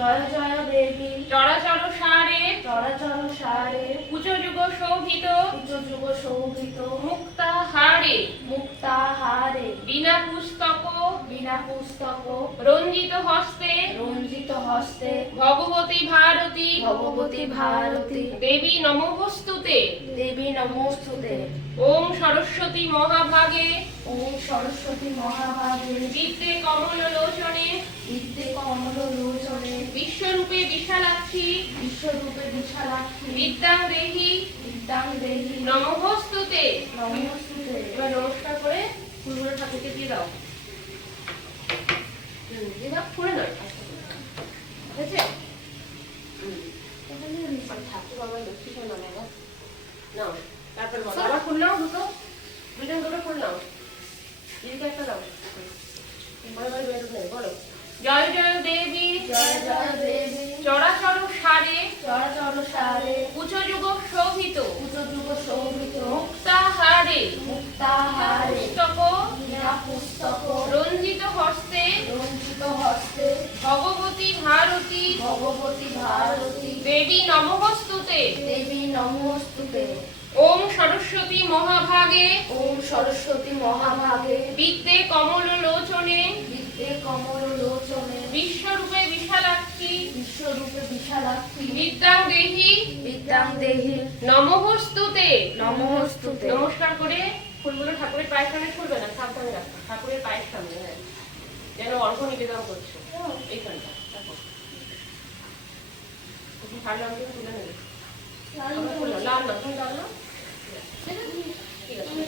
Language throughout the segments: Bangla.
জয় জয় দেবী চরাচর সারে চরাচর সারে উঁচু যুগ শোভিত উচ্চ যুগ শোভিত মুক্তাহারে মুক্তাহারে বিনা পুস্তক বিনা পুস্তক রঞ্জিত হস্তে রঞ্জিত হস্তে ভগবতী ভারতী ভগবতী ভারতী দেবী নমোস্তুতে দেবী নমস্তুতে। ওম সরস্বতী মহাভাগে ওম সরস্বতী মহাভাগে বিদ্যে কমল লোচনে বিদ্যে কমল লোচনে বিশ্বরূপে বিশালাক্ষী বিশ্বরূপে বিশালাক্ষী বিদ্যাং দেহি বিদ্যাং দেহি নমোস্তুতে। নমস্তুতে। এবার নমস্কার করে ফুলগুলো ঠাকুরকে দিয়ে দাও। দিয়ে দাও, করে নয় ঠিক আছে। ঠাকুর আমার লক্ষ্মী করে নাও বাবা। নাও তারপর বলো আবার ফুল নাও, দুটো ফুল নাও, দিদিকে একটা দাও। বলো জয় জয় দেবী জয় জয় দেবী চরাচর সারে চরাচর সারে উচ্চ যুগ শোভিত উচ্চ যুগ শোভিত মুক্তাহারে মুক্তাহারে পুস্তক বিনা পুস্তক রঞ্জিত হস্তে রঞ্জিত হস্তে ভগবতী ভারতী ভগবতী ভারতী দেবী নমোস্তুতে। দেবী নমস্তুতে। ওম সরস্বতী মহাভাগে ওম সরস্বতী মহাভাগে বিদ্যে কমল লোচনে বিদ্যে কমল লোচনে বিশ্বরূপে বিশালাক্ষী বিশ্বরূপে বিশালাক্ষী বিদ্যাং দেহি বিদ্যাং দেহি নমোস্তুতে। নমস্তুতে। নমস্কার করে ফুলগুলো ঠাকুরের পায়ের সামনে ছুড়বে না, সাবধানে রাখো ঠাকুরের পায়ের সামনে, হ্যাঁ যেন অর্ঘ নিবেদন করছো এইখানটা দেখো। লাল রঙটা তুলে নেবে, লাল না তুমি লাল না, ঠিক আছে।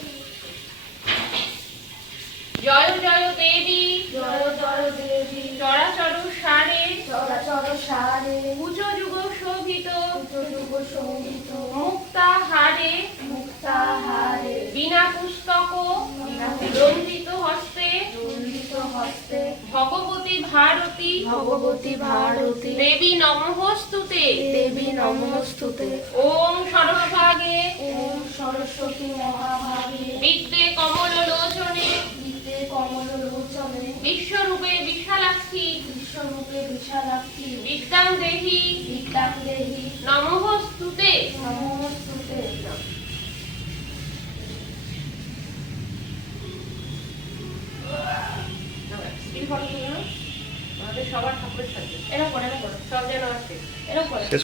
জয় জয় দেবী জয় জয় দেবী চরাচর সারে চরাচর সারে উঁচু যুগ শোভিত উচ্চ যুগ শোভিত মুক্তাহারে মুক্তাহারে বিনা পুস্তক বিনা রঞ্জিত হস্তে রঞ্জিত হস্তে ভগবতী ভারতী ভগবতী ভারতী দেবী নমোস্তুতে। দেবী নমস্তুতে। ওম সরস্বগে ওম সরস্বতী মহাভাগে বিদ্যে কমল লোচনে বিদ্যে কমল লোচনে বিশ্বরূপে বিশালাক্ষী বিশ্বরূপে বিশালাক্ষী বিদ্যাং দেহি বিদ্যাং দেহি নমোস্তুতে। নমস্তুতে। আমাদের সবার ঠাকুরের সাথে এরকম করে সব যেন আছে এরকম করে